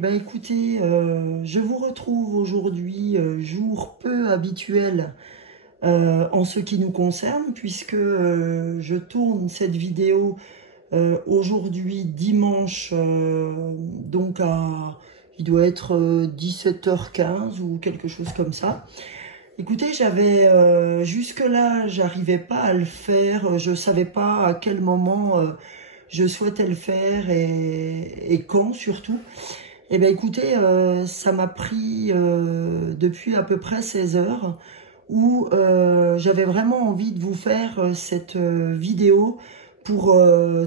ben écoutez, je vous retrouve aujourd'hui, jour peu habituel en ce qui nous concerne, puisque je tourne cette vidéo aujourd'hui dimanche, donc il doit être 17h15 ou quelque chose comme ça. Écoutez, jusque-là, j'arrivais pas à le faire, je savais pas à quel moment je souhaitais le faire et quand surtout. Et ben écoutez, ça m'a pris depuis à peu près 16 heures où j'avais vraiment envie de vous faire cette vidéo pour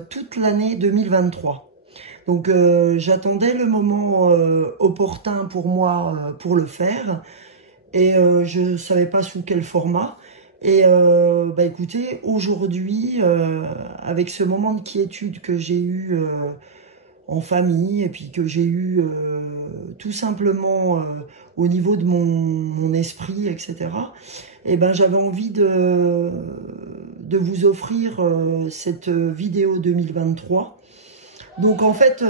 toute l'année 2023. Donc j'attendais le moment opportun pour moi pour le faire et je savais pas sous quel format. Et bah écoutez, aujourd'hui, avec ce moment de quiétude que j'ai eu en famille et puis que j'ai eu tout simplement au niveau de mon esprit, etc. Et ben j'avais envie de vous offrir cette vidéo 2023. Donc en fait,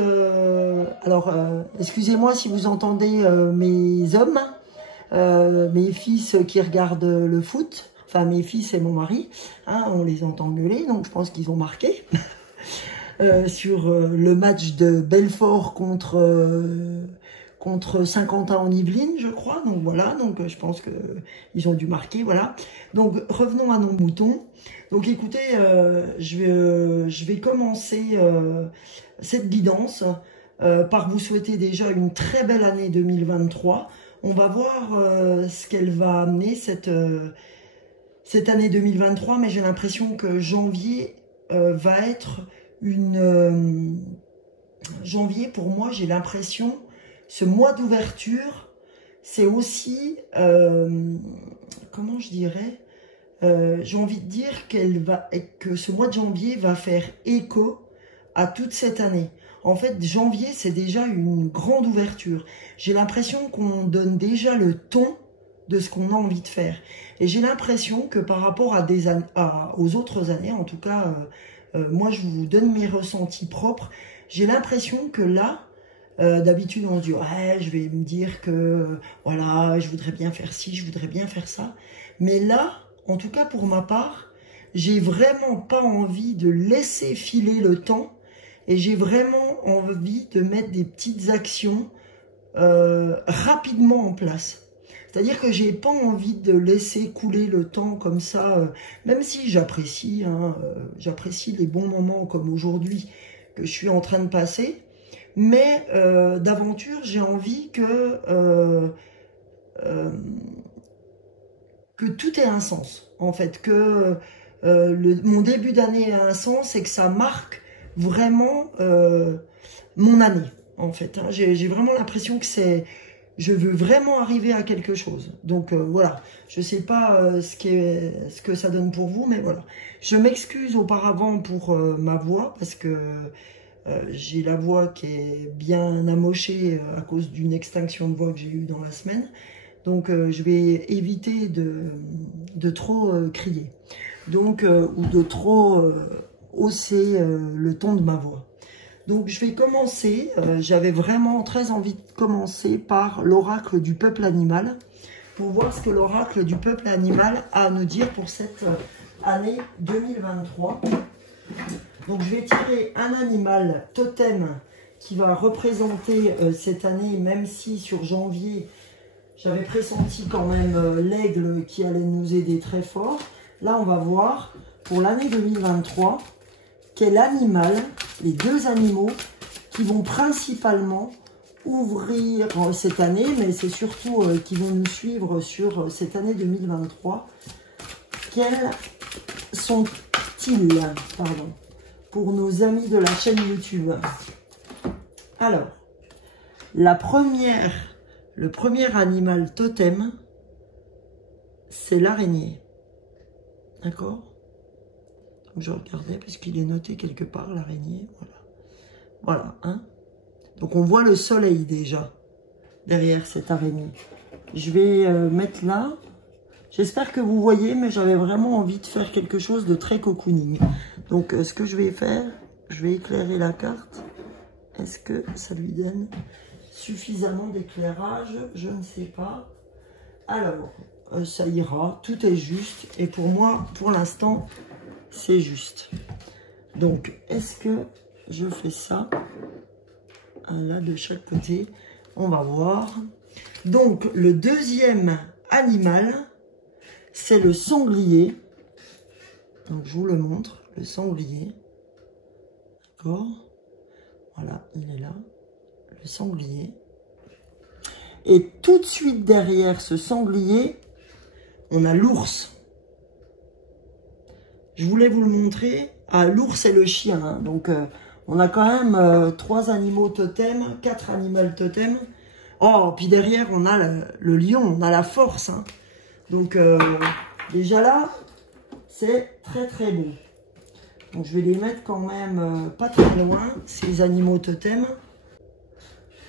excusez-moi si vous entendez mes hommes, mes fils qui regardent le foot. Enfin, mes fils et mon mari, hein, on les entend gueuler, donc je pense qu'ils ont marqué sur le match de Belfort contre Saint-Quentin en Yvelines, je crois. Donc voilà, donc je pense que ils ont dû marquer, voilà. Donc revenons à nos moutons. Donc écoutez, je vais commencer cette guidance par vous souhaiter déjà une très belle année 2023. On va voir ce qu'elle va amener cette année 2023, mais j'ai l'impression que janvier va être janvier, pour moi, j'ai l'impression, ce mois d'ouverture, c'est aussi, comment je dirais, j'ai envie de dire que ce mois de janvier va faire écho à toute cette année. En fait, janvier, c'est déjà une grande ouverture. J'ai l'impression qu'on donne déjà le ton de ce qu'on a envie de faire. Et j'ai l'impression que par rapport aux autres années, en tout cas, moi je vous donne mes ressentis propres, j'ai l'impression que là, d'habitude on se dit, ouais, je vais me dire que, voilà, je voudrais bien faire ci, je voudrais bien faire ça. Mais là, en tout cas pour ma part, j'ai vraiment pas envie de laisser filer le temps et j'ai vraiment envie de mettre des petites actions rapidement en place. C'est-à-dire que j'ai pas envie de laisser couler le temps comme ça, même si j'apprécie les bons moments comme aujourd'hui que je suis en train de passer, mais d'aventure, j'ai envie que tout ait un sens, en fait, que mon début d'année a un sens et que ça marque vraiment mon année, en fait. Hein. J'ai vraiment l'impression que je veux vraiment arriver à quelque chose. Donc voilà, je sais pas ce que ça donne pour vous, mais voilà. Je m'excuse auparavant pour ma voix, parce que j'ai la voix qui est bien amochée à cause d'une extinction de voix que j'ai eue dans la semaine. Donc je vais éviter de trop crier, donc ou de trop hausser le ton de ma voix. Donc je vais commencer, j'avais vraiment très envie de commencer par l'oracle du peuple animal, pour voir ce que l'oracle du peuple animal a à nous dire pour cette année 2023. Donc je vais tirer un animal totem qui va représenter cette année, même si sur janvier, j'avais pressenti quand même l'aigle qui allait nous aider très fort. Là on va voir pour l'année 2023, quel animal, les deux animaux qui vont principalement ouvrir cette année, mais c'est surtout qui vont nous suivre sur cette année 2023. Quels sont-ils, pour nos amis de la chaîne YouTube? Alors, le premier animal totem, c'est l'araignée. D'accord? Je regardais parce qu'il est noté quelque part, l'araignée, voilà. Voilà, hein. Donc on voit le soleil déjà, derrière cette araignée. Je vais mettre là. J'espère que vous voyez, mais j'avais vraiment envie de faire quelque chose de très cocooning. Donc ce que je vais faire, je vais éclairer la carte. Est-ce que ça lui donne? suffisamment d'éclairage, je ne sais pas. Alors, ça ira, tout est juste. Et pour moi, pour l'instant, c'est juste. Donc, est-ce que je fais ça? Là, de chaque côté, on va voir. Donc, le deuxième animal, c'est le sanglier. Donc, je vous le montre, le sanglier. D'accord? Voilà, il est là, le sanglier. Et tout de suite derrière ce sanglier, on a l'ours. Je voulais vous le montrer. Ah, l'ours et le chien. Hein. Donc, on a quand même 3 animaux totems, 4 animaux totems. Oh, puis derrière, on a le lion, on a la force. Hein. Donc, déjà là, c'est très très beau. Donc, je vais les mettre quand même pas très loin, ces animaux totems.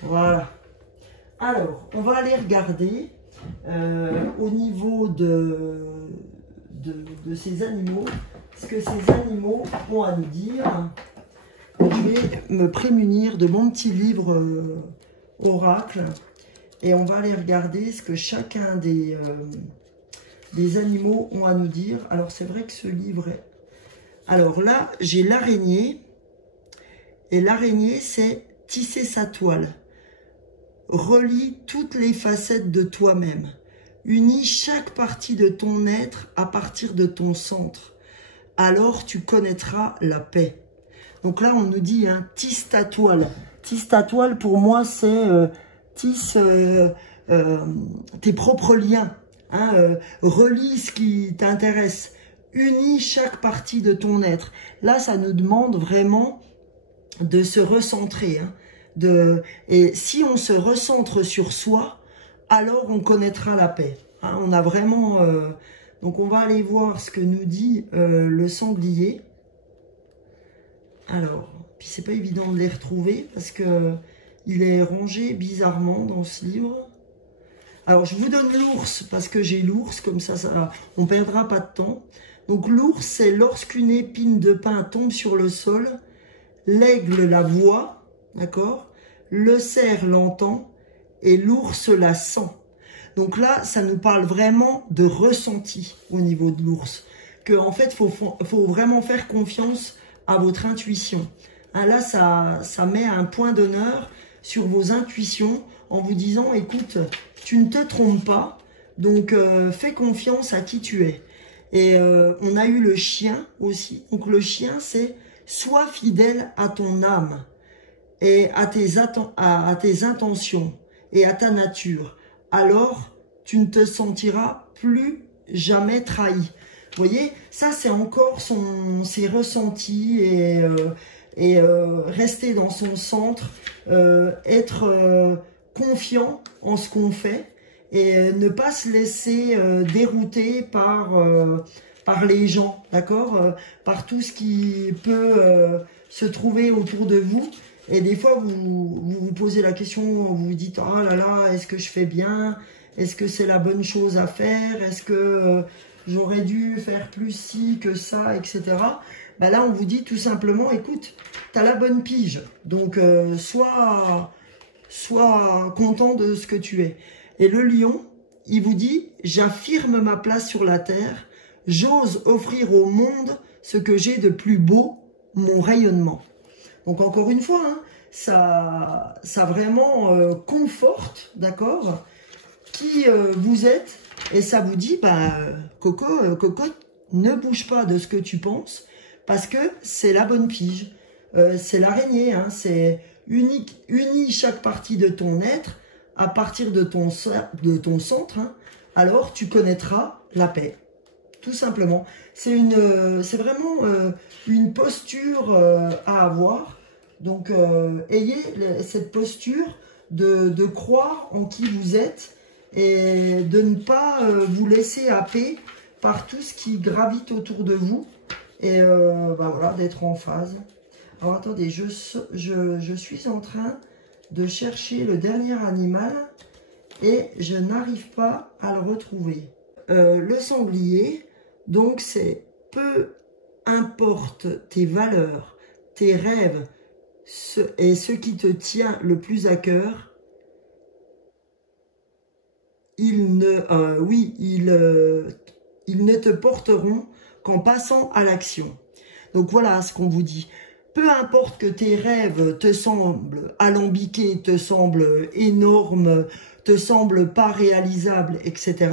Voilà. Alors, on va aller regarder au niveau de ces animaux, ce que ces animaux ont à nous dire. Donc, je vais me prémunir de mon petit livre oracle et on va aller regarder ce que chacun des animaux ont à nous dire. Alors, c'est vrai que ce livre est... Alors là, j'ai l'araignée et l'araignée, c'est tisser sa toile. Relie toutes les facettes de toi-même. Unis chaque partie de ton être à partir de ton centre. Alors tu connaîtras la paix. Donc là, on nous dit, hein, tisse ta toile. Tisse ta toile, pour moi, c'est tisse tes propres liens. Hein, relie ce qui t'intéresse. Unis chaque partie de ton être. Là, ça nous demande vraiment de se recentrer, hein. Et si on se recentre sur soi, alors on connaîtra la paix. Hein, on a vraiment... donc on va aller voir ce que nous dit le sanglier. Alors, puis c'est pas évident de les retrouver parce que il est rangé bizarrement dans ce livre. Alors je vous donne l'ours parce que j'ai l'ours, comme ça on perdra pas de temps. Donc l'ours, c'est lorsqu'une épine de pin tombe sur le sol, l'aigle la voit. D'accord? Le cerf l'entend et l'ours la sent. Donc là, ça nous parle vraiment de ressenti au niveau de l'ours. En fait, faut vraiment faire confiance à votre intuition. Hein, là, ça met un point d'honneur sur vos intuitions en vous disant, écoute, tu ne te trompes pas, donc fais confiance à qui tu es. Et on a eu le chien aussi. Donc le chien, c'est sois fidèle à ton âme et à tes intentions et à ta nature. Alors, tu ne te sentiras plus jamais trahi. Vous voyez, ça c'est encore ses ressentis et rester dans son centre, être confiant en ce qu'on fait et ne pas se laisser dérouter par les gens, d'accord, par tout ce qui peut se trouver autour de vous. Et des fois, vous vous posez la question, vous vous dites, oh là là, est-ce que je fais bien? Est-ce que c'est la bonne chose à faire? Est-ce que j'aurais dû faire plus ci que ça, etc. Ben là, on vous dit tout simplement, écoute, tu as la bonne pige. Donc, sois content de ce que tu es. Et le lion, il vous dit, j'affirme ma place sur la terre. J'ose offrir au monde ce que j'ai de plus beau, mon rayonnement. Donc encore une fois, hein, ça vraiment conforte, d'accord, qui vous êtes, et ça vous dit, bah, cocotte, ne bouge pas de ce que tu penses, parce que c'est la bonne pige. C'est l'araignée, hein, c'est unis chaque partie de ton être à partir de ton centre, hein, alors tu connaîtras la paix. Tout simplement. C'est vraiment une posture à avoir. Donc, ayez cette posture de croire en qui vous êtes et de ne pas vous laisser happer par tout ce qui gravite autour de vous. Et bah voilà, d'être en phase. Alors, attendez, je suis en train de chercher le dernier animal et je n'arrive pas à le retrouver. Le sanglier... Donc, c'est peu importe tes valeurs, tes rêves et ce qui te tient le plus à cœur, ils ne te porteront qu'en passant à l'action. Donc voilà ce qu'on vous dit. Peu importe que tes rêves te semblent alambiqués, te semblent énormes, te semblent pas réalisables, etc.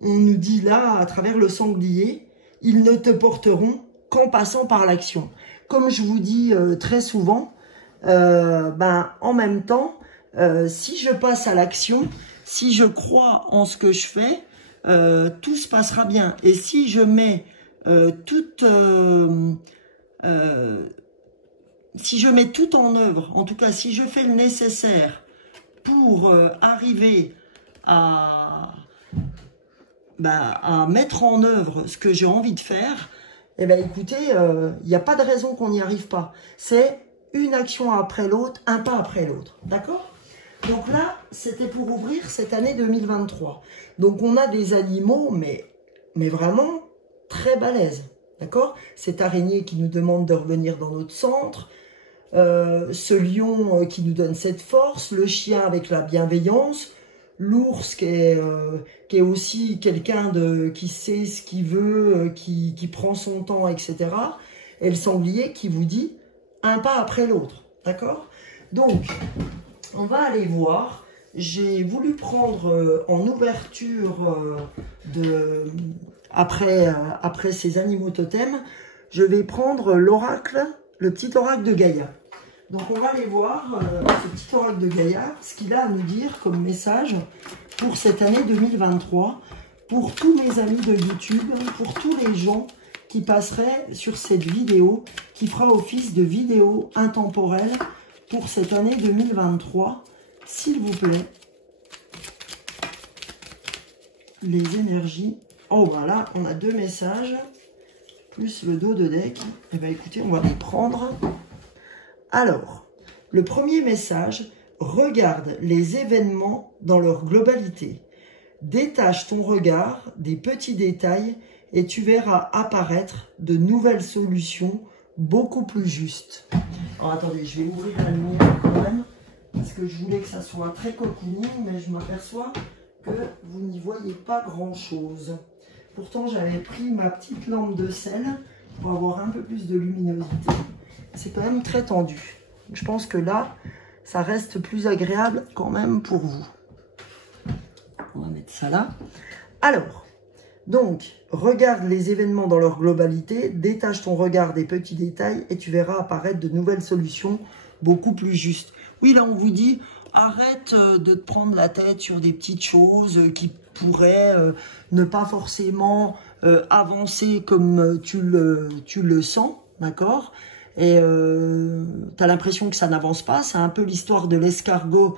On nous dit là, à travers le sanglier, ils ne te porteront qu'en passant par l'action. Comme je vous dis très souvent, en même temps, si je passe à l'action, si je crois en ce que je fais, tout se passera bien. Et si je mets si je mets tout en œuvre, en tout cas si je fais le nécessaire pour arriver à mettre en œuvre ce que j'ai envie de faire, eh bien écoutez, il n'y a pas de raison qu'on n'y arrive pas. C'est une action après l'autre, un pas après l'autre, d'accord? Donc là, c'était pour ouvrir cette année 2023. Donc on a des animaux, mais vraiment très balèzes, d'accord? Cette araignée qui nous demande de revenir dans notre centre, ce lion qui nous donne cette force, le chien avec la bienveillance, l'ours qui est aussi quelqu'un qui sait ce qu'il veut, qui prend son temps, etc. Et le sanglier qui vous dit un pas après l'autre, d'accord? Donc, on va aller voir. J'ai voulu prendre en ouverture après ces animaux totems, je vais prendre l'oracle, le petit oracle de Gaïa. Donc on va aller voir ce petit oracle de Gaïa, ce qu'il a à nous dire comme message pour cette année 2023, pour tous mes amis de YouTube, pour tous les gens qui passeraient sur cette vidéo, qui fera office de vidéo intemporelle pour cette année 2023, s'il vous plaît. Les énergies. Oh voilà, on a 2 messages, plus le dos de deck. Eh bien écoutez, on va les prendre. Alors, le premier message, regarde les événements dans leur globalité. Détache ton regard des petits détails et tu verras apparaître de nouvelles solutions beaucoup plus justes. Alors attendez, je vais ouvrir la lumière quand même, parce que je voulais que ça soit très cocooning, mais je m'aperçois que vous n'y voyez pas grand-chose. Pourtant, j'avais pris ma petite lampe de sel pour avoir un peu plus de luminosité. C'est quand même très tendu. Je pense que là, ça reste plus agréable quand même pour vous. On va mettre ça là. Alors, donc, regarde les événements dans leur globalité, détache ton regard des petits détails et tu verras apparaître de nouvelles solutions beaucoup plus justes. Oui, là, on vous dit, arrête de te prendre la tête sur des petites choses qui pourraient ne pas forcément avancer comme tu le sens, d'accord? Et tu as l'impression que ça n'avance pas. C'est un peu l'histoire de l'escargot,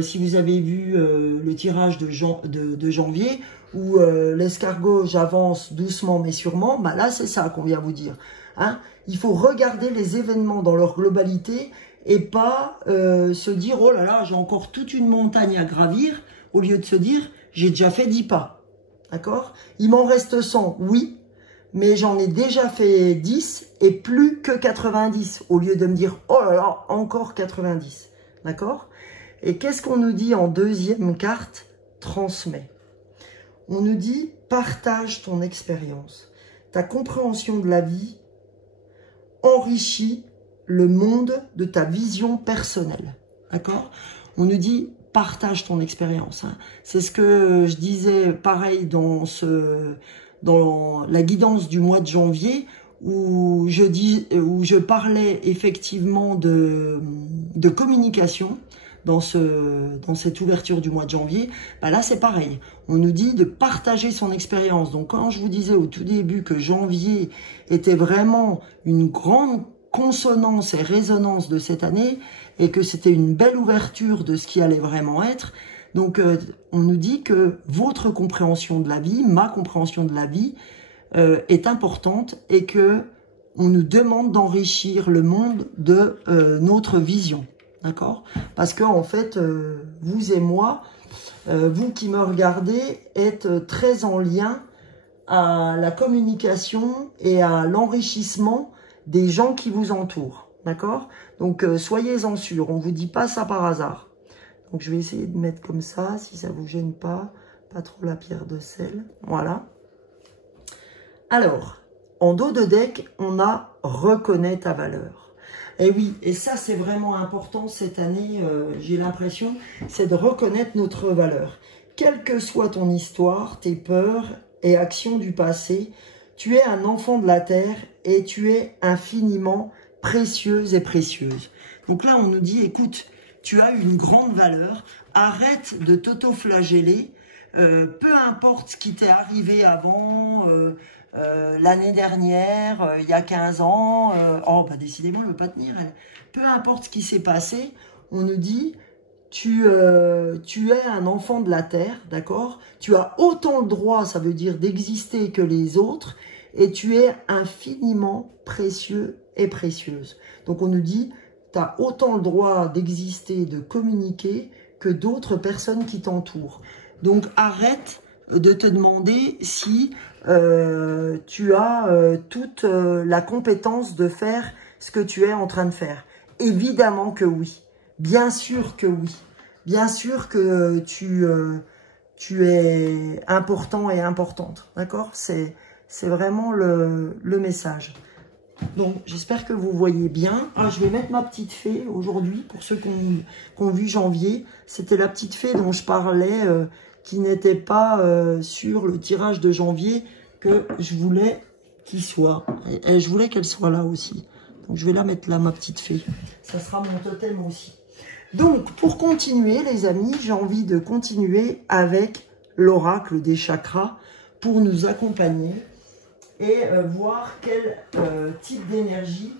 si vous avez vu le tirage de janvier, où l'escargot, j'avance doucement mais sûrement, bah là c'est ça qu'on vient vous dire. Hein, il faut regarder les événements dans leur globalité et pas se dire « Oh là là, j'ai encore toute une montagne à gravir », au lieu de se dire « J'ai déjà fait 10 pas ». D'accord? Il m'en reste 100, oui, mais j'en ai déjà fait 10 et plus que 90, au lieu de me dire « Oh là là, encore 90 ». D'accord? Et qu'est-ce qu'on nous dit en deuxième carte? Transmet. On nous dit « Partage ton expérience. Ta compréhension de la vie enrichit le monde de ta vision personnelle. » D'accord? On nous dit « Partage ton expérience. Hein. » C'est ce que je disais pareil dans la guidance du mois de janvier, où je parlais effectivement de communication dans cette ouverture du mois de janvier. Bah là c'est pareil, on nous dit de partager son expérience. Donc quand je vous disais au tout début que janvier était vraiment une grande consonance et résonance de cette année et que c'était une belle ouverture de ce qui allait vraiment être, donc on nous dit que votre compréhension de la vie, ma compréhension de la vie est importante et que on nous demande d'enrichir le monde de notre vision, d'accord? Parce que en fait, vous et moi, vous qui me regardez, êtes très en lien à la communication et à l'enrichissement des gens qui vous entourent, d'accord? Donc soyez-en sûrs, on vous dit pas ça par hasard. Donc je vais essayer de mettre comme ça, si ça vous gêne pas. pas trop la pierre de sel. Voilà. Alors, en dos de deck, on a « Reconnais ta valeur ». Et oui, et ça c'est vraiment important cette année, j'ai l'impression, c'est de reconnaître notre valeur. Quelle que soit ton histoire, tes peurs et actions du passé, tu es un enfant de la terre et tu es infiniment précieuse et précieuse. Donc là, on nous dit, écoute, tu as une grande valeur, arrête de t'auto-flageller, peu importe ce qui t'est arrivé avant, l'année dernière, il y a 15 ans, oh bah décidément elle ne veut pas tenir elle. Peu importe ce qui s'est passé, on nous dit tu es un enfant de la terre, d'accord? Tu as autant le droit, ça veut dire d'exister que les autres, et tu es infiniment précieux et précieuse. Donc on nous dit tu as autant le droit d'exister, de communiquer que d'autres personnes qui t'entourent. Donc arrête de te demander si tu as toute la compétence de faire ce que tu es en train de faire. Évidemment que oui. Bien sûr que oui. Bien sûr que tu es important et importante. D'accord? C'est vraiment le message. Donc, j'espère que vous voyez bien. Ah, je vais mettre ma petite fée aujourd'hui, pour ceux qui ont vu janvier. C'était la petite fée dont je parlais, qui n'était pas sur le tirage de janvier, que je voulais qu'il soit. Et je voulais qu'elle soit là aussi. Donc, je vais la mettre là, ma petite fée. Ça sera mon totem aussi. Donc, pour continuer, les amis, j'ai envie de continuer avec l'oracle des chakras pour nous accompagner et voir quel type d'énergie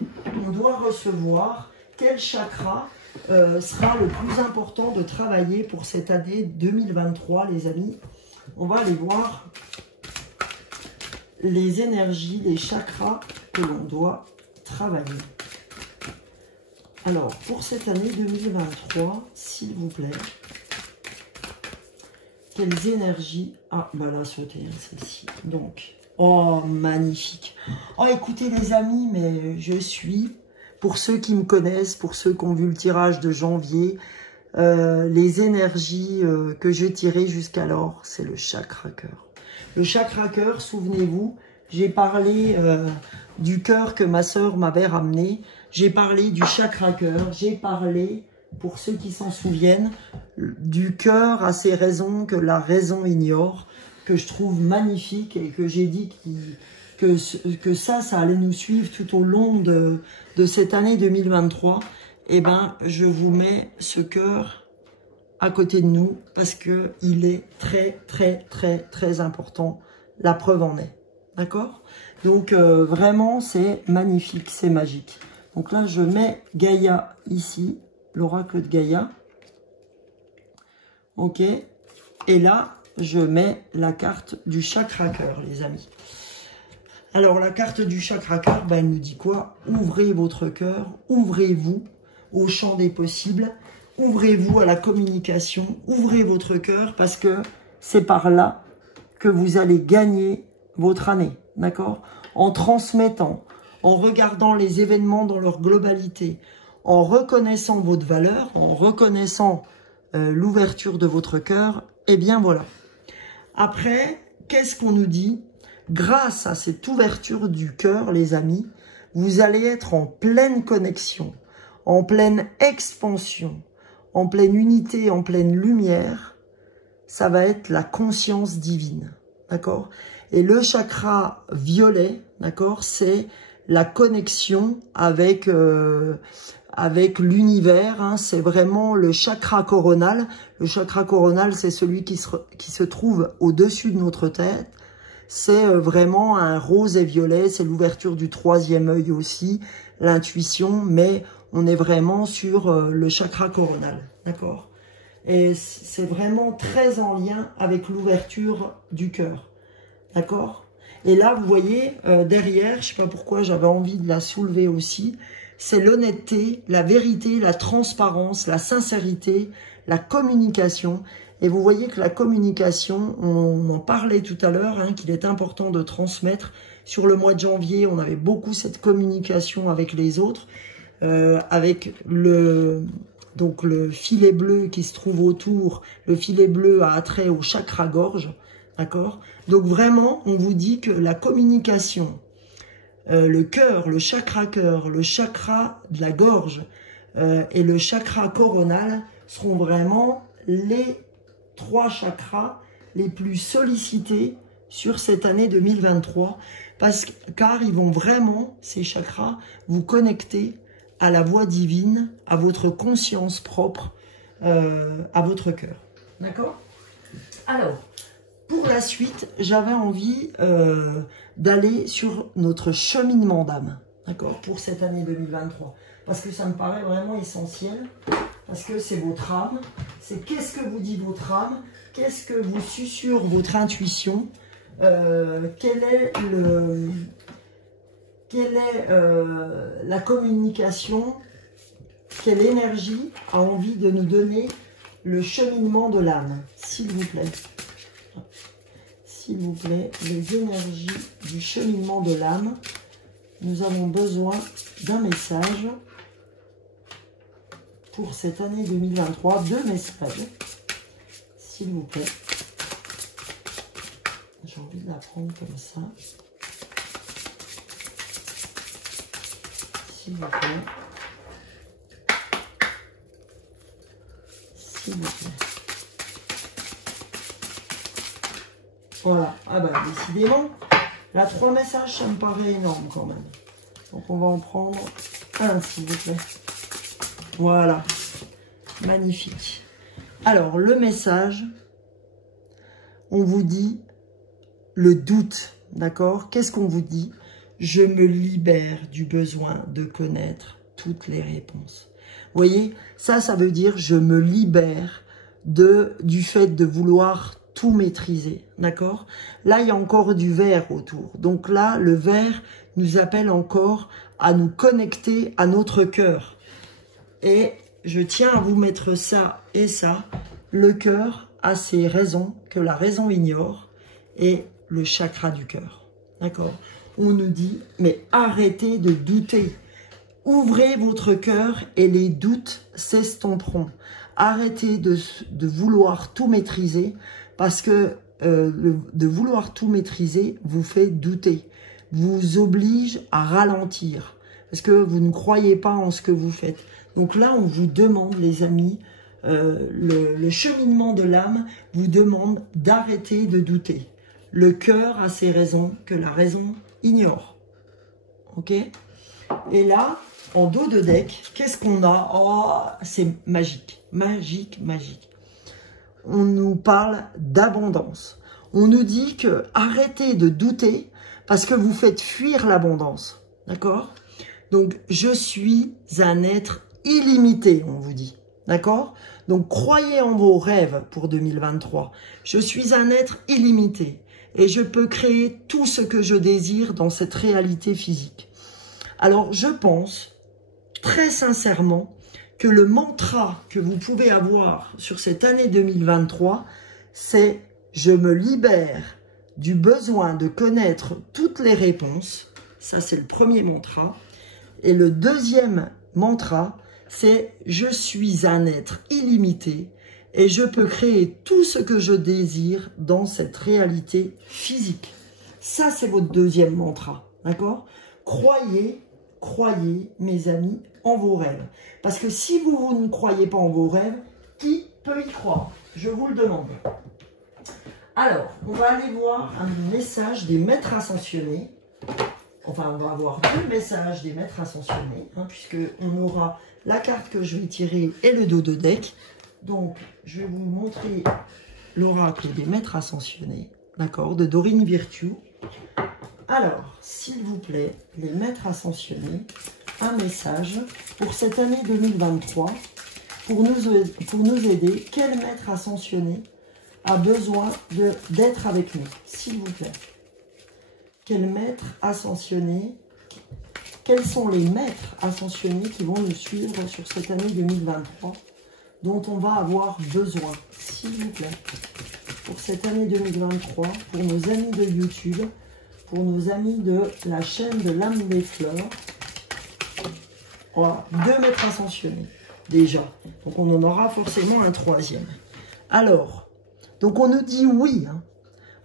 on doit recevoir, quel chakra sera le plus important de travailler pour cette année 2023, les amis. On va aller voir les énergies, les chakras que l'on doit travailler. Alors, pour cette année 2023, s'il vous plaît, quelles énergies... Ah, bah là, sauter, hein, celle-ci. Donc... Oh, magnifique. Oh, écoutez les amis, mais je suis, pour ceux qui me connaissent, pour ceux qui ont vu le tirage de janvier, les énergies que j'ai tirées jusqu'alors, c'est le chakra cœur. Le chakra cœur, souvenez-vous, j'ai parlé du cœur que ma sœur m'avait ramené, j'ai parlé du chakra cœur, j'ai parlé, pour ceux qui s'en souviennent, du cœur à ses raisons que la raison ignore, que je trouve magnifique et que j'ai dit que ça allait nous suivre tout au long de cette année 2023, eh ben, je vous mets ce cœur à côté de nous parce que il est très, très, très, très important. La preuve en est. D'accord? Donc, vraiment, c'est magnifique, c'est magique. Donc là, je mets Gaïa ici, l'oracle de Gaïa. Ok? Et là, je mets la carte du chakra cœur, les amis. Alors, la carte du chakra cœur, ben, elle nous dit quoi? Ouvrez votre cœur, ouvrez-vous au champ des possibles, ouvrez-vous à la communication, ouvrez votre cœur, parce que c'est par là que vous allez gagner votre année, d'accord? En transmettant, en regardant les événements dans leur globalité, en reconnaissant votre valeur, en reconnaissant l'ouverture de votre cœur, et bien voilà. Après, qu'est-ce qu'on nous dit? Grâce à cette ouverture du cœur, les amis, vous allez être en pleine connexion, en pleine expansion, en pleine unité, en pleine lumière. Ça va être la conscience divine, d'accord? Et le chakra violet, d'accord, c'est la connexion avec l'univers, hein, c'est vraiment le chakra coronal. Le chakra coronal, c'est celui qui se trouve au-dessus de notre tête. C'est vraiment un rose et violet, c'est l'ouverture du troisième œil aussi, l'intuition, mais on est vraiment sur le chakra coronal, d'accord? Et c'est vraiment très en lien avec l'ouverture du cœur, d'accord? Et là, vous voyez, derrière, je ne sais pas pourquoi j'avais envie de la soulever aussi, c'est l'honnêteté, la vérité, la transparence, la sincérité, la communication. Et vous voyez que la communication, on en parlait tout à l'heure, hein, qu'il est important de transmettre. Sur le mois de janvier, on avait beaucoup cette communication avec les autres, avec donc le filet bleu qui se trouve autour, le filet bleu a attrait au chakra gorge, d'accord? Donc vraiment, on vous dit que la communication, le cœur, le chakra de la gorge et le chakra coronal seront vraiment les 3 chakras les plus sollicités sur cette année 2023, car ils vont vraiment, ces chakras, vous connecter à la voix divine, à votre conscience propre, à votre cœur. D'accord? Alors, pour la suite, j'avais envie d'aller sur notre cheminement d'âme, d'accord, pour cette année 2023. Parce que ça me paraît vraiment essentiel, parce que c'est votre âme, c'est qu'est-ce que vous dit votre âme, qu'est-ce que vous susurre votre intuition, quelle est la communication, quelle énergie a envie de nous donner le cheminement de l'âme, s'il vous plaît. S'il vous plaît, les énergies du cheminement de l'âme. Nous avons besoin d'un message pour cette année 2023. 2 messages, s'il vous plaît. J'ai envie de la prendre comme ça. S'il vous plaît. S'il vous plaît. Voilà. Ah bah, décidément, là, 3 messages, ça me paraît énorme quand même. Donc, on va en prendre un, s'il vous plaît. Voilà. Magnifique. Alors, le message, on vous dit le doute, d'accord? Qu'est-ce qu'on vous dit? Je me libère du besoin de connaître toutes les réponses. Vous voyez, ça veut dire je me libère du fait de vouloir tout maîtriser, d'accord? Là, il y a encore du vert autour. Donc là, le vert nous appelle encore à nous connecter à notre cœur. Et je tiens à vous mettre ça et ça. Le cœur a ses raisons que la raison ignore et le chakra du cœur, d'accord? On nous dit, mais arrêtez de douter. Ouvrez votre cœur et les doutes s'estomperont. Arrêtez de vouloir tout maîtriser parce que de vouloir tout maîtriser vous fait douter, vous oblige à ralentir parce que vous ne croyez pas en ce que vous faites. Donc là, on vous demande, les amis, le cheminement de l'âme vous demande d'arrêter de douter. Le cœur a ses raisons que la raison ignore. Ok? Et là, en dos de deck, qu'est-ce qu'on a? Oh, c'est magique, magique, magique. On nous parle d'abondance. On nous dit que arrêtez de douter parce que vous faites fuir l'abondance. D'accord? Donc, je suis un être illimité, on vous dit. D'accord? Donc, croyez en vos rêves pour 2023. Je suis un être illimité et je peux créer tout ce que je désire dans cette réalité physique. Alors, je pense très sincèrement que le mantra que vous pouvez avoir sur cette année 2023, c'est « Je me libère du besoin de connaître toutes les réponses ». Ça, c'est le premier mantra. Et le deuxième mantra, c'est « Je suis un être illimité et je peux créer tout ce que je désire dans cette réalité physique ». Ça, c'est votre deuxième mantra, d'accord? Croyez, mes amis, en vos rêves. Parce que si vous ne croyez pas en vos rêves, qui peut y croire? Je vous le demande. Alors, on va aller voir un message des maîtres ascensionnés. Enfin, on va avoir 2 messages des maîtres ascensionnés, hein, puisqu'on aura la carte que je vais tirer et le dos de deck. Donc, je vais vous montrer l'oracle des maîtres ascensionnés, d'accord, de Dorine Virtue. Alors, s'il vous plaît, les maîtres ascensionnés, un message pour cette année 2023, pour nous aider. Quel maître ascensionné a besoin d'être avec nous, s'il vous plaît? Quel maître ascensionné, quels sont les maîtres ascensionnés qui vont nous suivre sur cette année 2023, dont on va avoir besoin, s'il vous plaît, pour cette année 2023, pour nos amis de YouTube, pour nos amis de la chaîne de l'âme des fleurs. Voilà, 2 maîtres ascensionnés. déjà. Donc, on en aura forcément un troisième. Alors, donc on nous dit oui. Hein.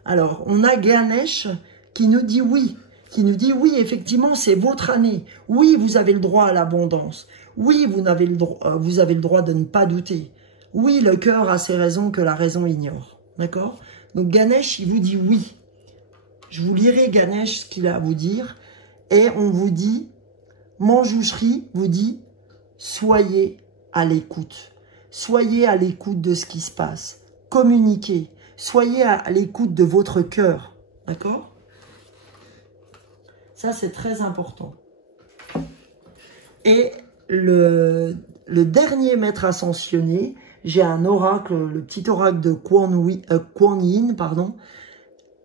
Alors, on a Ganesh qui nous dit oui. Qui nous dit oui, effectivement, c'est votre année. Oui, vous avez le droit à l'abondance. Oui, vous avez le droit de ne pas douter. Oui, le cœur a ses raisons que la raison ignore. D'accord? Donc, Ganesh, il vous dit oui. Je vous lirai Ganesh ce qu'il a à vous dire. Et on vous dit, Manjushri vous dit, soyez à l'écoute. Soyez à l'écoute de ce qui se passe. Communiquez. Soyez à l'écoute de votre cœur. D'accord? Ça, c'est très important. Et le dernier maître ascensionné, j'ai un oracle, le petit oracle de Kuan Yin, pardon.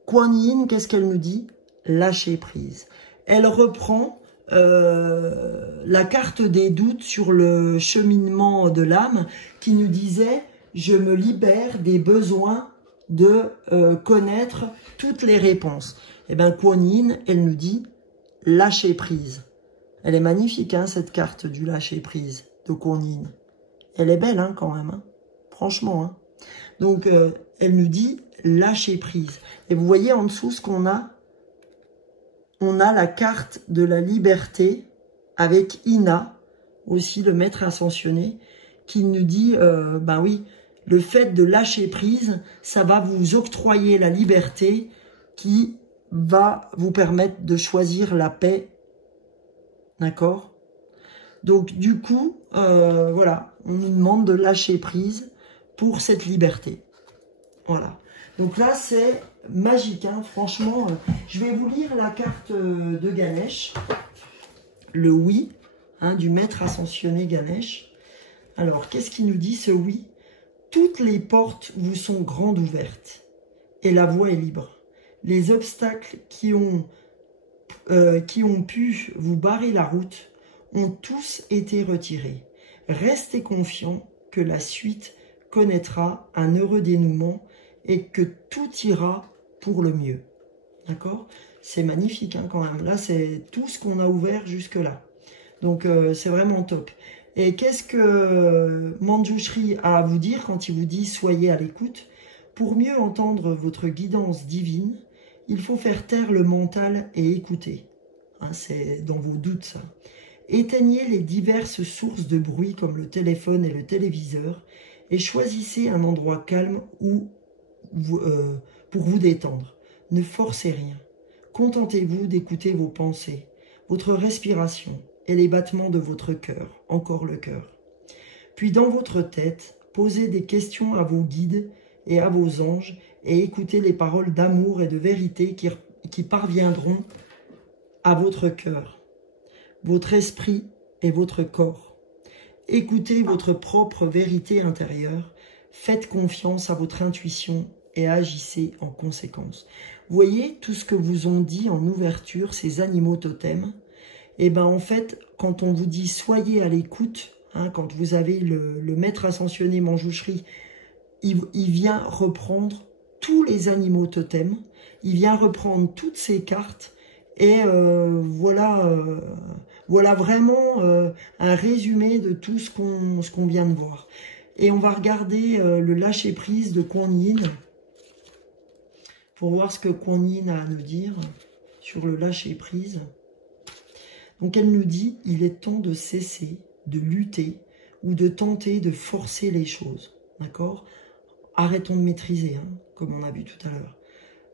Kuan Yin, qu'est-ce qu'elle nous dit? Lâcher prise. Elle reprend la carte des doutes sur le cheminement de l'âme qui nous disait « Je me libère des besoins de connaître toutes les réponses ». Eh bien, Kuan Yin, elle nous dit « Lâcher prise ». Elle est magnifique, hein, cette carte du lâcher prise de Kuan Yin. Elle est belle, hein, quand même. Hein. Franchement. Hein. Donc, elle nous dit lâcher prise. Et vous voyez en dessous ce qu'on a. On a la carte de la liberté avec Ina, aussi le maître ascensionné, qui nous dit, ben oui, le fait de lâcher prise, ça va vous octroyer la liberté qui va vous permettre de choisir la paix. D'accord? Donc, du coup, voilà, on nous demande de lâcher prise pour cette liberté. Voilà. Donc là, c'est magique, hein, franchement. Je vais vous lire la carte de Ganesh, le oui, hein, du maître ascensionné Ganesh. Alors, qu'est-ce qu'il nous dit, ce oui? Toutes les portes vous sont grandes ouvertes et la voie est libre. Les obstacles qui ont pu vous barrer la route ont tous été retirés. Restez confiants que la suite connaîtra un heureux dénouement et que tout ira pour le mieux. D'accord? C'est magnifique, hein, quand même. Là, c'est tout ce qu'on a ouvert jusque-là. Donc, c'est vraiment top. Et qu'est-ce que Manjushri a à vous dire quand il vous dit « Soyez à l'écoute » ? Pour mieux entendre votre guidance divine, il faut faire taire le mental et écouter. Hein, c'est dans vos doutes, ça. Éteignez les diverses sources de bruit comme le téléphone et le téléviseur et choisissez un endroit calme pour vous détendre. Ne forcez rien. Contentez-vous d'écouter vos pensées, votre respiration et les battements de votre cœur, encore le cœur. Puis dans votre tête, posez des questions à vos guides et à vos anges et écoutez les paroles d'amour et de vérité qui parviendront à votre cœur, votre esprit et votre corps. Écoutez votre propre vérité intérieure, faites confiance à votre intuition et agissez en conséquence. Vous voyez tout ce que vous ont dit en ouverture ces animaux totems. Et bien en fait, quand on vous dit soyez à l'écoute, hein, quand vous avez le maître ascensionné Manjushri, il vient reprendre tous les animaux totems, il vient reprendre toutes ces cartes et voilà vraiment un résumé de tout ce qu'on vient de voir. Et on va regarder le lâcher prise de Kuan Yin pour voir ce que Kuan Yin a à nous dire sur le lâcher prise. Donc elle nous dit, il est temps de cesser de lutter ou de tenter de forcer les choses. D'accord? Arrêtons de maîtriser, hein, comme on a vu tout à l'heure.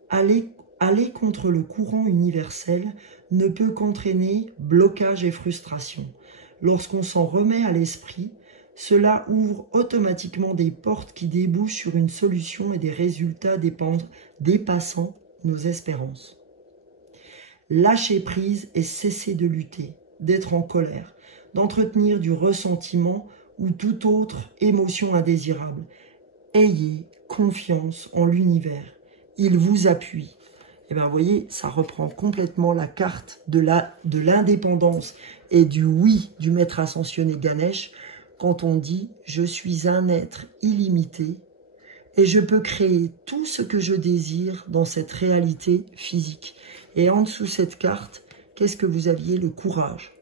Aller contre le courant universel ne peut qu'entraîner blocage et frustration. Lorsqu'on s'en remet à l'esprit, cela ouvre automatiquement des portes qui débouchent sur une solution et des résultats dépassant nos espérances. Lâcher prise et cesser de lutter, d'être en colère, d'entretenir du ressentiment ou toute autre émotion indésirable. Ayez confiance en l'univers, il vous appuie. Et bien vous voyez, ça reprend complètement la carte de l'indépendance et du oui du maître ascensionné Ganesh quand on dit « Je suis un être illimité et je peux créer tout ce que je désire dans cette réalité physique. » Et en dessous de cette carte, qu'est-ce que vous aviez? Le courage.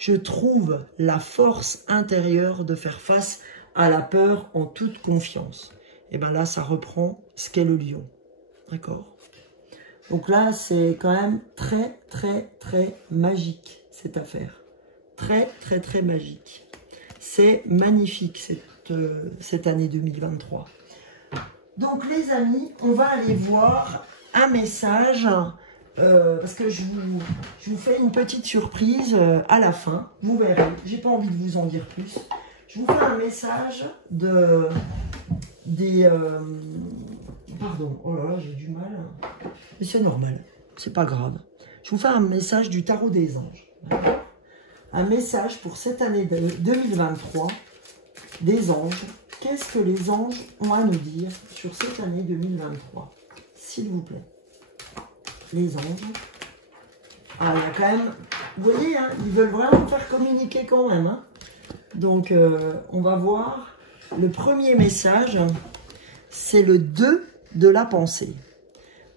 je trouve la force intérieure de faire face à la peur en toute confiance. Et bien là, ça reprend ce qu'est le lion. D'accord? Donc là, c'est quand même très, très, très magique, cette affaire. Très, très, très magique. C'est magnifique, cette année 2023. Donc, les amis, on va aller voir un message, parce que je vous fais une petite surprise à la fin. Vous verrez, j'ai pas envie de vous en dire plus. Je vous fais un message pardon, oh là là, j'ai du mal. Mais c'est normal, c'est pas grave. Je vous fais un message du tarot des anges. Un message pour cette année 2023 des anges. Qu'est-ce que les anges ont à nous dire sur cette année 2023? S'il vous plaît. Les anges. Ah, il y a quand même... Vous voyez, hein, ils veulent vraiment faire communiquer quand même. Hein. Donc, on va voir. Le premier message, c'est le 2 de la pensée.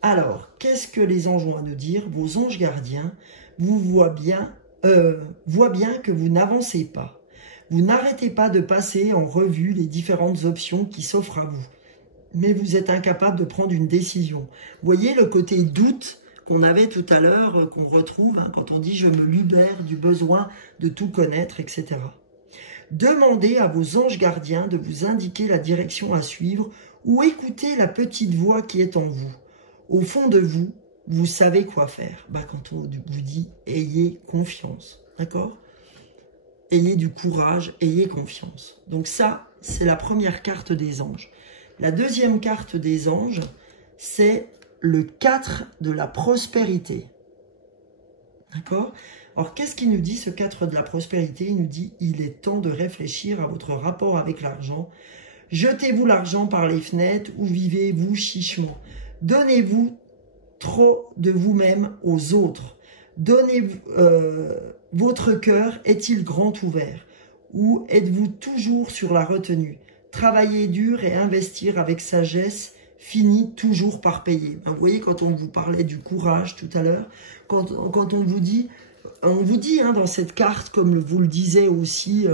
Alors, qu'est-ce que les anges ont à nous dire? Vos anges gardiens vous voient bien que vous n'avancez pas. Vous n'arrêtez pas de passer en revue les différentes options qui s'offrent à vous. Mais vous êtes incapable de prendre une décision. Vous voyez le côté doute qu'on avait tout à l'heure, qu'on retrouve hein, quand on dit « je me libère du besoin de tout connaître », etc. Demandez à vos anges gardiens de vous indiquer la direction à suivre ou écoutez la petite voix qui est en vous. Au fond de vous, vous savez quoi faire. Bah, quand on vous dit « ayez confiance », d'accord ? Ayez du courage, ayez confiance. Donc ça, c'est la première carte des anges. La deuxième carte des anges, c'est le 4 de la prospérité. D'accord ? Alors, qu'est-ce qu'il nous dit, ce 4 de la prospérité? Il nous dit, il est temps de réfléchir à votre rapport avec l'argent. Jetez-vous l'argent par les fenêtres ou vivez-vous chichement. Donnez-vous trop de vous-même aux autres. Donnez-vous... votre cœur est-il grand ouvert? Ou êtes-vous toujours sur la retenue? Travailler dur et investir avec sagesse finit toujours par payer. Vous voyez, quand on vous parlait du courage tout à l'heure, quand on vous dit hein, dans cette carte, comme vous le disait aussi,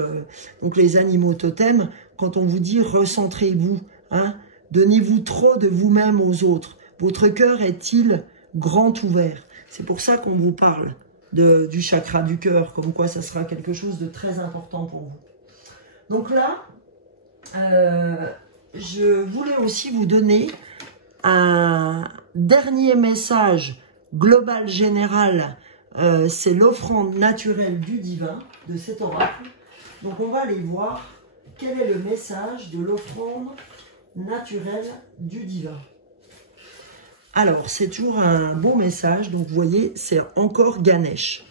donc les animaux totems, quand on vous dit recentrez-vous, hein, donnez-vous trop de vous-même aux autres. Votre cœur est-il grand ouvert? C'est pour ça qu'on vous parle du chakra du cœur, comme quoi ça sera quelque chose de très important pour vous. Donc là, je voulais aussi vous donner un dernier message global général, c'est l'offrande naturelle du divin, de cet oracle. Donc on va aller voir quel est le message de l'offrande naturelle du divin. Alors, c'est toujours un bon message. Donc, vous voyez, c'est encore Ganesh.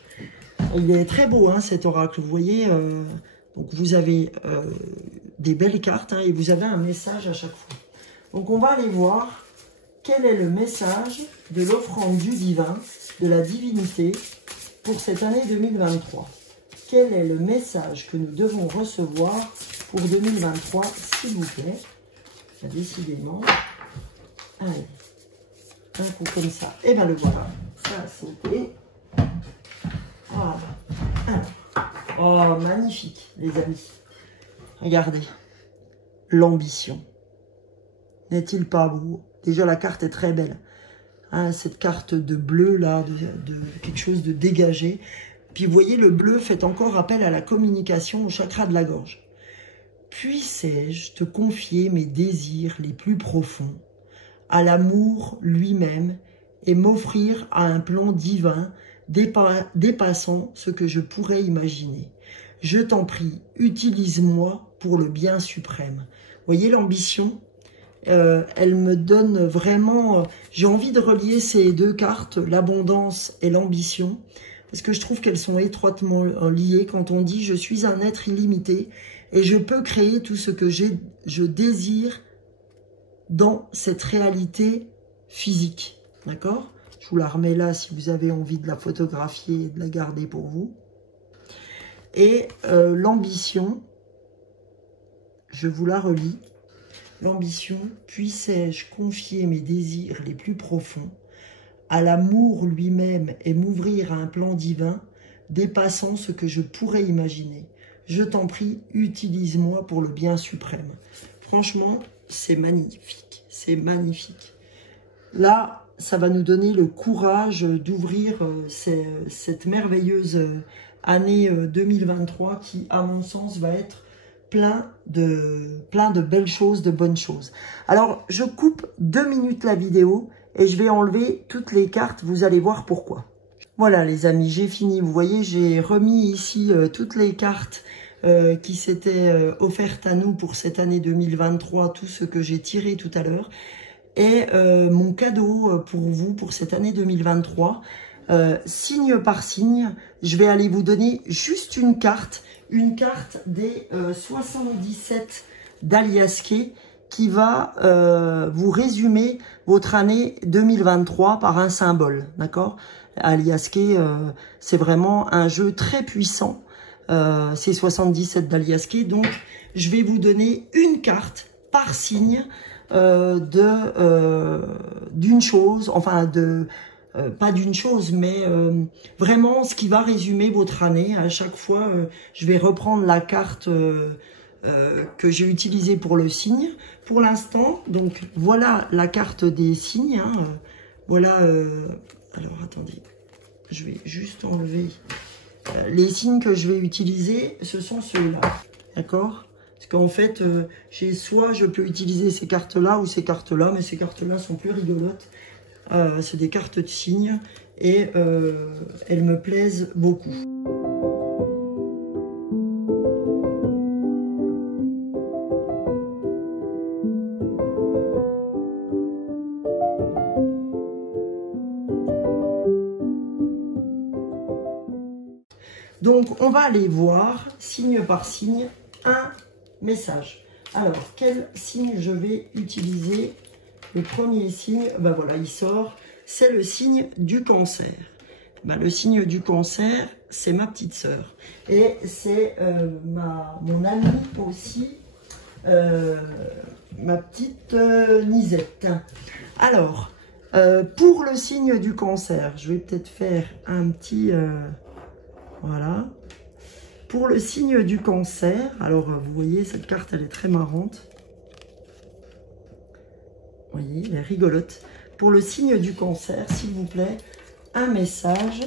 Il est très beau, hein, cet oracle. Vous voyez, donc vous avez des belles cartes hein, et vous avez un message à chaque fois. Donc, on va aller voir quel est le message de l'offrande du divin, de la divinité, pour cette année 2023. Quel est le message que nous devons recevoir pour 2023, s'il vous plaît? Décidément. Allez. Un coup comme ça. Et bien le voilà. Ça a sauté. Voilà. Alors. Oh, magnifique, les amis. Regardez. L'ambition. N'est-il pas beau? Déjà, la carte est très belle. Hein, cette carte de bleu, là, de quelque chose de dégagé. Puis, vous voyez, le bleu fait encore appel à la communication, au chakra de la gorge. Puissais-je te confier mes désirs les plus profonds, à l'amour lui-même, et m'offrir à un plan divin dépassant ce que je pourrais imaginer. Je t'en prie, utilise-moi pour le bien suprême. Voyez l'ambition, elle me donne vraiment... j'ai envie de relier ces deux cartes, l'abondance et l'ambition, parce que je trouve qu'elles sont étroitement liées quand on dit « je suis un être illimité et je peux créer tout ce que je désire » dans cette réalité physique, d'accord? Je vous la remets là si vous avez envie de la photographier et de la garder pour vous. Et l'ambition, je vous la relis. L'ambition, puissais-je confier mes désirs les plus profonds à l'amour lui-même et m'ouvrir à un plan divin dépassant ce que je pourrais imaginer. Je t'en prie, utilise-moi pour le bien suprême. Franchement, c'est magnifique, c'est magnifique. Là, ça va nous donner le courage d'ouvrir cette merveilleuse année 2023 qui, à mon sens, va être plein de belles choses, de bonnes choses. Alors, je coupe 2 minutes la vidéo et je vais enlever toutes les cartes. Vous allez voir pourquoi. Voilà les amis, j'ai fini. Vous voyez, j'ai remis ici toutes les cartes qui s'étaient offertes à nous pour cette année 2023, tout ce que j'ai tiré tout à l'heure. Et mon cadeau pour vous, pour cette année 2023, signe par signe, je vais aller vous donner juste une carte des 77 d'Alias Kay qui va vous résumer votre année 2023 par un symbole, d'accord? Alias Kay, c'est vraiment un jeu très puissant, c'est 77 d'Alias Kay, donc je vais vous donner une carte par signe d'une chose, enfin pas d'une chose, mais vraiment ce qui va résumer votre année. À chaque fois, je vais reprendre la carte que j'ai utilisée pour le signe. Pour l'instant, donc voilà la carte des signes. Hein, voilà. Alors attendez, je vais juste enlever les signes que je vais utiliser. Ce sont ceux-là, d'accord? Parce qu'en fait, soit je peux utiliser ces cartes-là ou ces cartes-là, mais ces cartes-là sont plus rigolotes. C'est des cartes de signes et elles me plaisent beaucoup. Donc, on va aller voir, signe par signe, un message. Alors, quel signe je vais utiliser? Le premier signe, ben voilà, il sort, c'est le signe du Cancer. Ben, le signe du Cancer, c'est ma petite sœur. Et c'est mon amie aussi, ma petite Nisette. Alors, pour le signe du Cancer, je vais peut-être faire un petit... voilà. Pour le signe du Cancer, alors vous voyez, cette carte, elle est très marrante. Vous voyez, elle est rigolote. Pour le signe du Cancer, s'il vous plaît, un message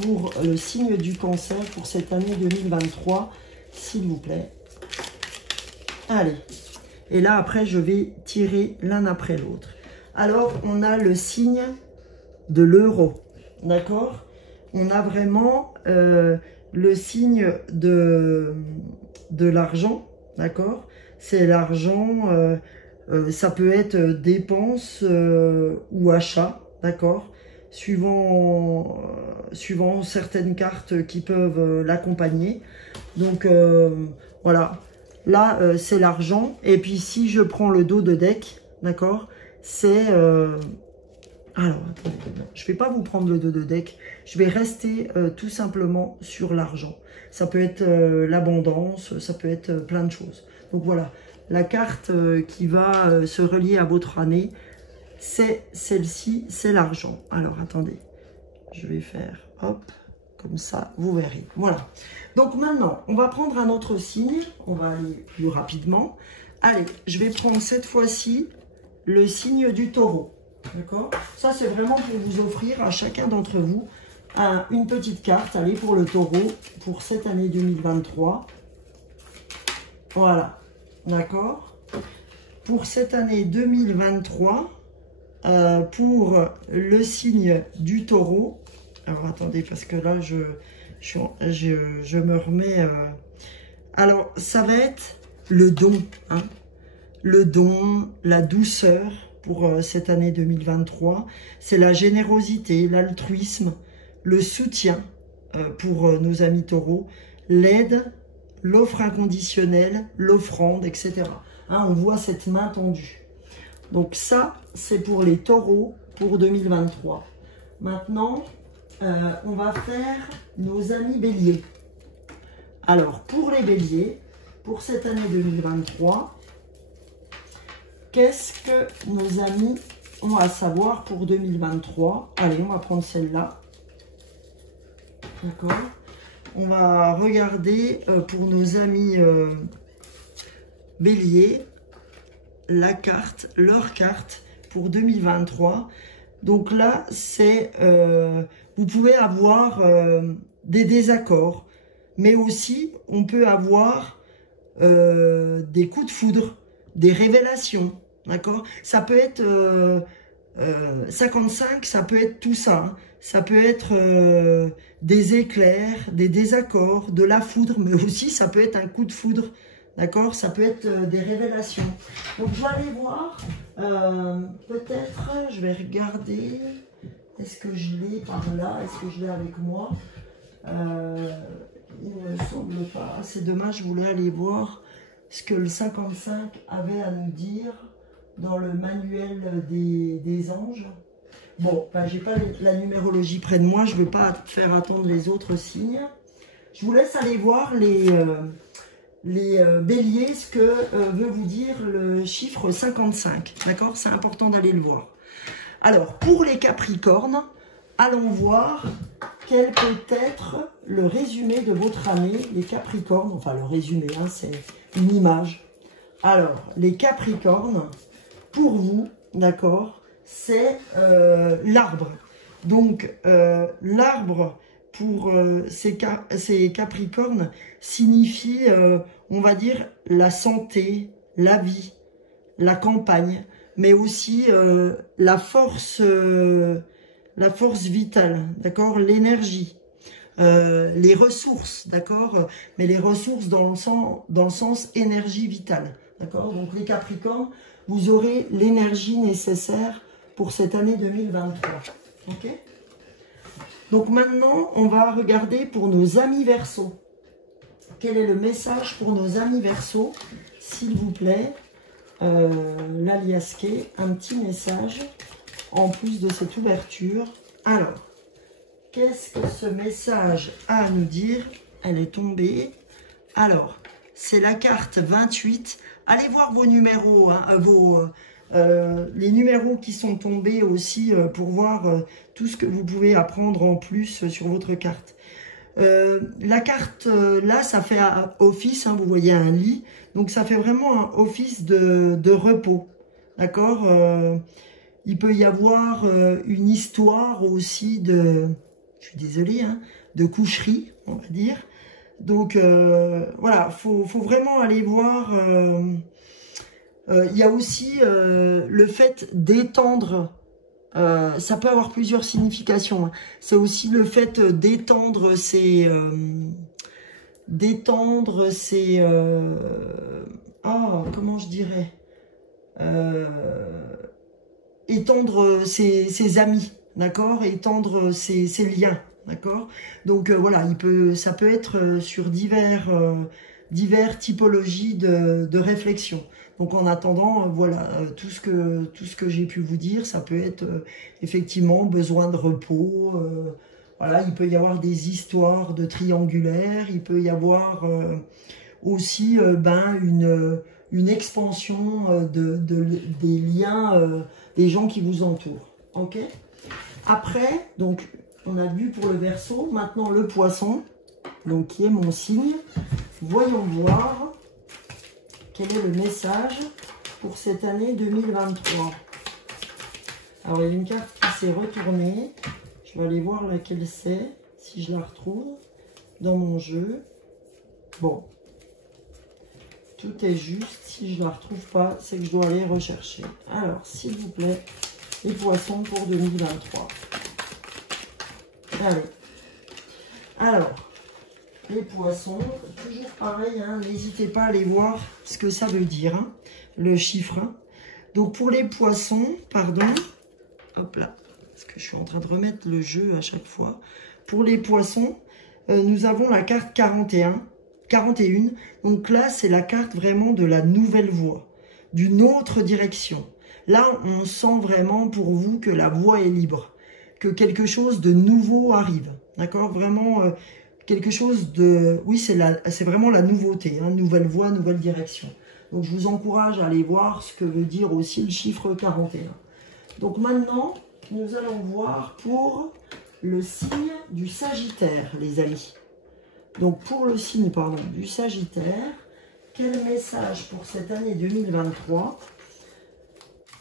pour le signe du Cancer pour cette année 2023, s'il vous plaît. Allez. Et là, après, je vais tirer l'un après l'autre. Alors, on a le signe de l'euro. D'accord? On a vraiment le signe de l'argent. D'accord? C'est l'argent, ça peut être dépenses ou achats. D'accord? Suivant certaines cartes qui peuvent l'accompagner. Donc, voilà. Là, c'est l'argent. Et puis, si je prends le dos de deck, d'accord, c'est... alors, attendez, je ne vais pas vous prendre le dos de deck. Je vais rester tout simplement sur l'argent. Ça peut être l'abondance, ça peut être plein de choses. Donc voilà, la carte qui va se relier à votre année, c'est celle-ci, c'est l'argent. Alors, attendez, je vais faire, hop, comme ça, vous verrez. Voilà. Donc maintenant, on va prendre un autre signe. On va aller plus rapidement. Allez, je vais prendre cette fois-ci le signe du Taureau. D'accord? Ça, c'est vraiment pour vous offrir à chacun d'entre vous une petite carte. Allez, pour le Taureau, pour cette année 2023. Voilà. D'accord? Pour cette année 2023, pour le signe du Taureau. Alors, attendez, parce que là, je me remets... Alors, ça va être le don. Hein? Le don, la douceur. Pour cette année 2023, c'est la générosité, l'altruisme, le soutien pour nos amis taureaux, l'aide, l'offre inconditionnelle, l'offrande, etc. Hein, on voit cette main tendue. Donc ça, c'est pour les taureaux pour 2023. Maintenant, on va faire nos amis béliers. Alors, pour les béliers, pour cette année 2023, qu'est-ce que nos amis on va savoir pour 2023. Allez, on va prendre celle-là. D'accord. On va regarder pour nos amis Bélier, la carte, leur carte pour 2023. Donc là, c'est vous pouvez avoir des désaccords, mais aussi on peut avoir des coups de foudre, des révélations, d'accord? Ça peut être 55, ça peut être tout ça, hein. Ça peut être des éclairs, des désaccords, de la foudre, mais aussi ça peut être un coup de foudre, d'accord? Ça peut être des révélations. Donc je vais aller voir, peut-être, je vais regarder, est-ce que je l'ai par là, est-ce que je l'ai avec moi? Il ne me semble pas, c'est dommage, je voulais aller voir ce que le 55 avait à nous dire dans le manuel des anges. Bon, ben, j'ai pas la numérologie près de moi, je ne veux pas faire attendre les autres signes. Je vous laisse aller voir les béliers, ce que veut vous dire le chiffre 55. D'accord? C'est important d'aller le voir. Alors, pour les capricornes, allons voir quel peut être le résumé de votre année, les capricornes. Enfin, le résumé, hein, c'est une image. Alors, les capricornes, pour vous, d'accord, c'est l'arbre. Donc, l'arbre pour ces capricornes signifie, on va dire, la santé, la vie, la campagne, mais aussi la force vitale, d'accord, l'énergie, les ressources, d'accord, mais les ressources dans le sens énergie vitale, d'accord. Donc les Capricornes, vous aurez l'énergie nécessaire pour cette année 2023, ok. Donc maintenant, on va regarder pour nos amis Verseaux. Quel est le message pour nos amis Verseaux, s'il vous plaît, l'aliasqué, un petit message en plus de cette ouverture. Alors, qu'est-ce que ce message a à nous dire? Elle est tombée. Alors, c'est la carte 28. Allez voir vos numéros, hein, les numéros qui sont tombés aussi pour voir tout ce que vous pouvez apprendre en plus sur votre carte. La carte, là, ça fait un office, hein, vous voyez un lit. Donc, ça fait vraiment un office de repos. D'accord? Il peut y avoir une histoire aussi de, je suis désolée, hein, de coucherie, on va dire. Donc, voilà, faut vraiment aller voir. Il y a aussi le fait d'étendre. Ça peut avoir plusieurs significations, hein. C'est aussi le fait d'étendre ses... comment je dirais, étendre ses amis, d'accord, étendre ses liens, d'accord. Donc voilà, ça peut être sur divers typologies de réflexion. Donc en attendant, voilà, tout ce que j'ai pu vous dire, ça peut être effectivement besoin de repos. Voilà, il peut y avoir des histoires de triangulaires, il peut y avoir aussi une expansion des liens des gens qui vous entourent. Ok. Après, donc on a vu pour le Verseau, maintenant le Poisson, donc qui est mon signe. Voyons voir quel est le message pour cette année 2023. Alors, il y a une carte qui s'est retournée. Je vais aller voir laquelle c'est, si je la retrouve dans mon jeu. Bon. Tout est juste. Si je ne la retrouve pas, c'est que je dois aller rechercher. Alors, s'il vous plaît, les Poissons pour 2023. Allez. Alors, les Poissons, toujours pareil, hein, n'hésitez pas à aller voir ce que ça veut dire, hein, le chiffre. Hein. Donc pour les Poissons, pardon, hop là, parce que je suis en train de remettre le jeu à chaque fois. Pour les Poissons, nous avons la carte 41. Donc là, c'est la carte vraiment de la nouvelle voie, d'une autre direction. Là, on sent vraiment pour vous que la voie est libre, que quelque chose de nouveau arrive. D'accord? Vraiment... quelque chose de... Oui, c'est vraiment la nouveauté, hein, nouvelle voie, nouvelle direction. Donc, je vous encourage à aller voir ce que veut dire aussi le chiffre 41. Donc maintenant, nous allons voir pour le signe du Sagittaire, les amis. Donc pour le signe, pardon, du Sagittaire, quel message pour cette année 2023?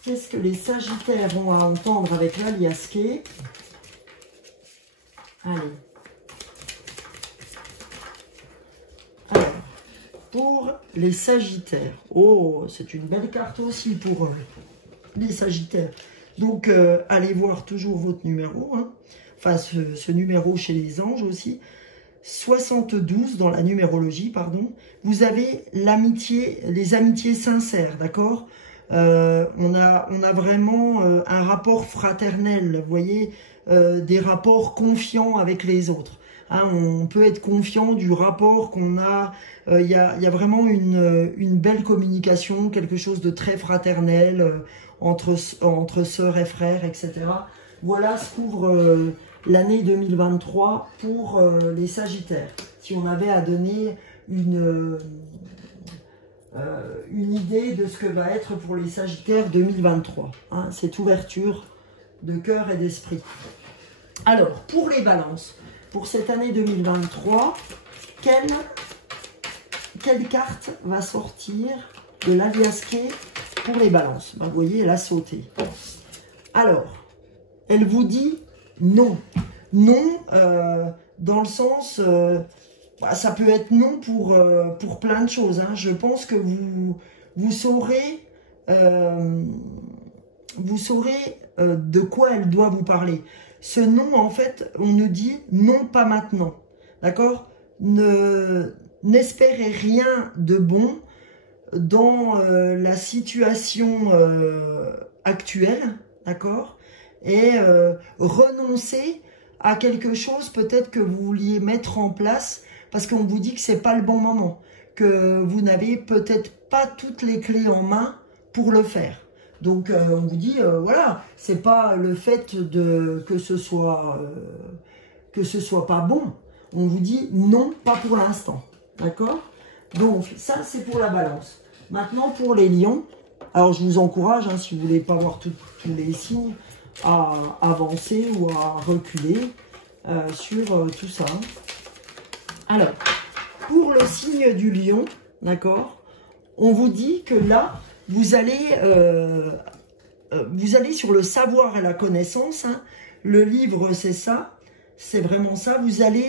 Qu'est-ce que les Sagittaires ont à entendre avec l'Aliasqué? Allez. Alors, pour les Sagittaires. Oh, c'est une belle carte aussi pour les Sagittaires. Donc, allez voir toujours votre numéro. Hein. Enfin, ce numéro chez les anges aussi. 72 dans la numérologie, pardon. Vous avez l'amitié, les amitiés sincères, d'accord? On a vraiment un rapport fraternel, vous voyez, des rapports confiants avec les autres. Hein, on peut être confiant du rapport qu'on a. Il y a vraiment une belle communication, quelque chose de très fraternel entre sœurs et frères, etc. Voilà ce qu'ouvre l'année 2023 pour les Sagittaires. Si on avait à donner une idée de ce que va être pour les Sagittaires 2023. Hein, cette ouverture de cœur et d'esprit. Alors, pour les balances, pour cette année 2023, quelle carte va sortir de l'Aliasqué pour les balances? Ben, vous voyez, elle a sauté. Alors, elle vous dit non. Non, dans le sens... ça peut être non pour plein de choses. Hein. Je pense que vous saurez, de quoi elle doit vous parler. Ce non, en fait, on nous dit non, pas maintenant. D'accord? N'espérez rien de bon dans la situation actuelle. D'accord? Et renoncez à quelque chose peut-être que vous vouliez mettre en place parce qu'on vous dit que c'est pas le bon moment, que vous n'avez peut-être pas toutes les clés en main pour le faire. Donc on vous dit voilà, c'est pas le fait que ce soit pas bon. On vous dit non, pas pour l'instant, d'accord? Donc ça c'est pour la Balance. Maintenant pour les Lions, alors je vous encourage, hein, si vous voulez pas voir tous les signes, à avancer ou à reculer sur tout ça. Alors, pour le signe du lion, d'accord, on vous dit que là, vous allez sur le savoir et la connaissance. Hein. Le livre, c'est ça, c'est vraiment ça. Vous allez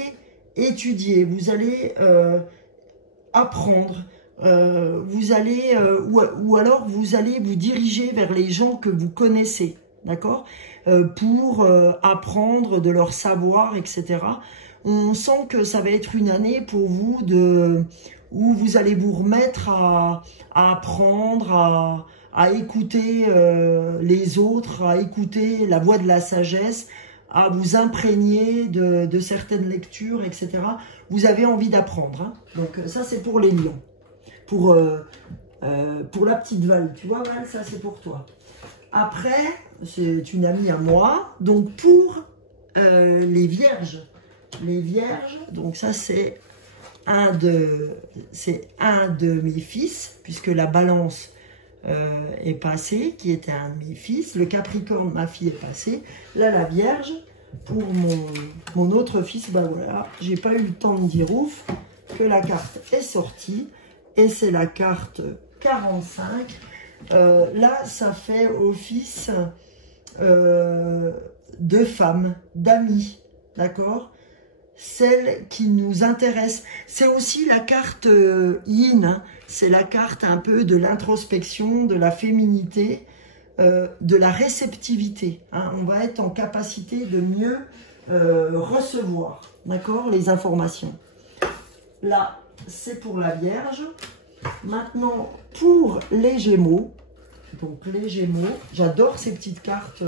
étudier, vous allez apprendre, vous allez ou alors vous allez vous diriger vers les gens que vous connaissez, d'accord, pour apprendre de leur savoir, etc. On sent que ça va être une année pour vous où vous allez vous remettre à apprendre, à écouter les autres, à écouter la voix de la sagesse, à vous imprégner de certaines lectures, etc. Vous avez envie d'apprendre. Hein. Donc ça, c'est pour les lions. Pour la petite Val, tu vois Val, ça c'est pour toi. Après, c'est une amie à moi. Donc pour les vierges, donc ça c'est un de mes fils, puisque la Balance est passée, qui était un de mes fils. Le Capricorne, ma fille, est passée. Là, la Vierge, pour mon autre fils, ben voilà, j'ai pas eu le temps de dire ouf, que la carte est sortie. Et c'est la carte 45. Là, ça fait office de femmes, d'amis, d'accord? Celle qui nous intéresse. C'est aussi la carte yin, hein. C'est la carte un peu de l'introspection, de la féminité, de la réceptivité. Hein. On va être en capacité de mieux recevoir, d'accord, les informations. Là, c'est pour la Vierge. Maintenant, pour les Gémeaux. Donc les Gémeaux, j'adore ces petites cartes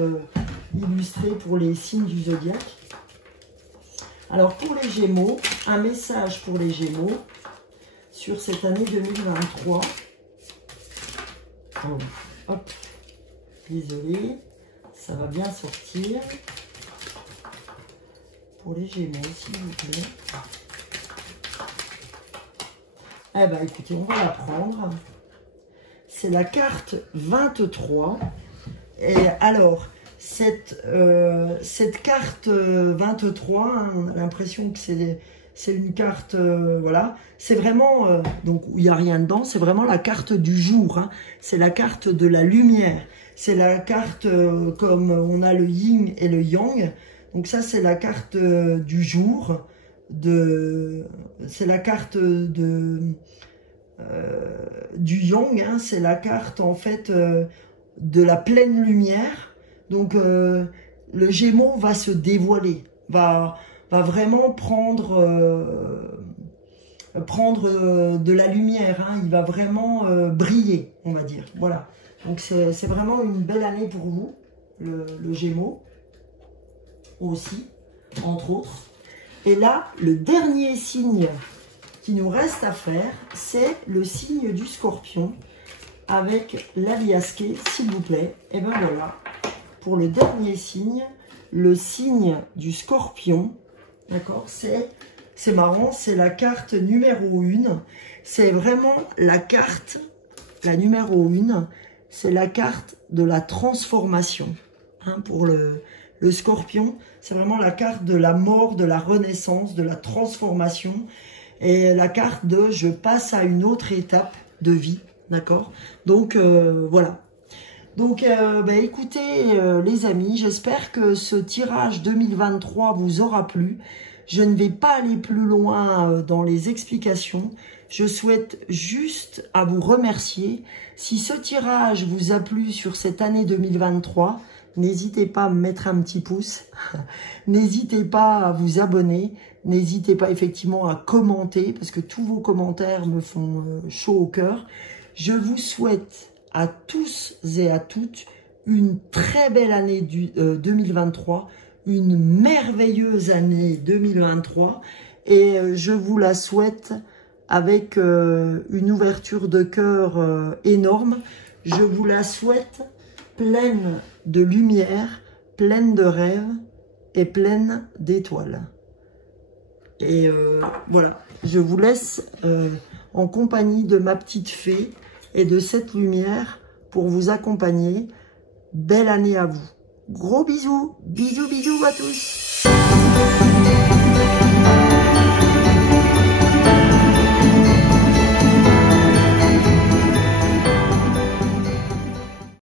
illustrées pour les signes du zodiaque. Alors pour les Gémeaux, un message pour les Gémeaux sur cette année 2023. Oh, hop, désolé, ça va bien sortir. Pour les Gémeaux, s'il vous plaît. Eh bien écoutez, on va la prendre. C'est la carte 23. Et alors, cette carte 23, hein, on a l'impression que c'est une carte, voilà, c'est vraiment, donc il n'y a rien dedans, c'est vraiment la carte du jour, hein, c'est la carte de la lumière, c'est la carte comme on a le yin et le yang, donc ça c'est la carte du jour, c'est la carte du yang, hein, c'est la carte en fait de la pleine lumière, donc le Gémeaux va se dévoiler, va vraiment prendre de la lumière, hein. Il va vraiment briller, on va dire. Voilà. Donc c'est vraiment une belle année pour vous, le Gémeaux, aussi, entre autres. Et là, le dernier signe qui nous reste à faire, c'est le signe du Scorpion, avec l'Aliasqué, s'il vous plaît. Et ben voilà, pour le dernier signe, le signe du Scorpion. D'accord, c'est marrant, c'est la carte numéro 1. C'est vraiment la carte, la numéro 1, c'est la carte de la transformation. Hein, pour le Scorpion, c'est vraiment la carte de la mort, de la renaissance, de la transformation. Et la carte de je passe à une autre étape de vie. D'accord, donc voilà. Donc, écoutez, les amis, j'espère que ce tirage 2023 vous aura plu. Je ne vais pas aller plus loin dans les explications. Je souhaite juste à vous remercier. Si ce tirage vous a plu sur cette année 2023, n'hésitez pas à me mettre un petit pouce. N'hésitez pas à vous abonner. N'hésitez pas effectivement à commenter parce que tous vos commentaires me font chaud au cœur. Je vous souhaite à tous et à toutes une très belle année 2023, une merveilleuse année 2023 et je vous la souhaite avec une ouverture de cœur énorme. Je vous la souhaite pleine de lumière, pleine de rêves et pleine d'étoiles. Et voilà, je vous laisse en compagnie de ma petite fée et de cette lumière pour vous accompagner. Belle année à vous. Gros bisous, bisous, bisous à tous.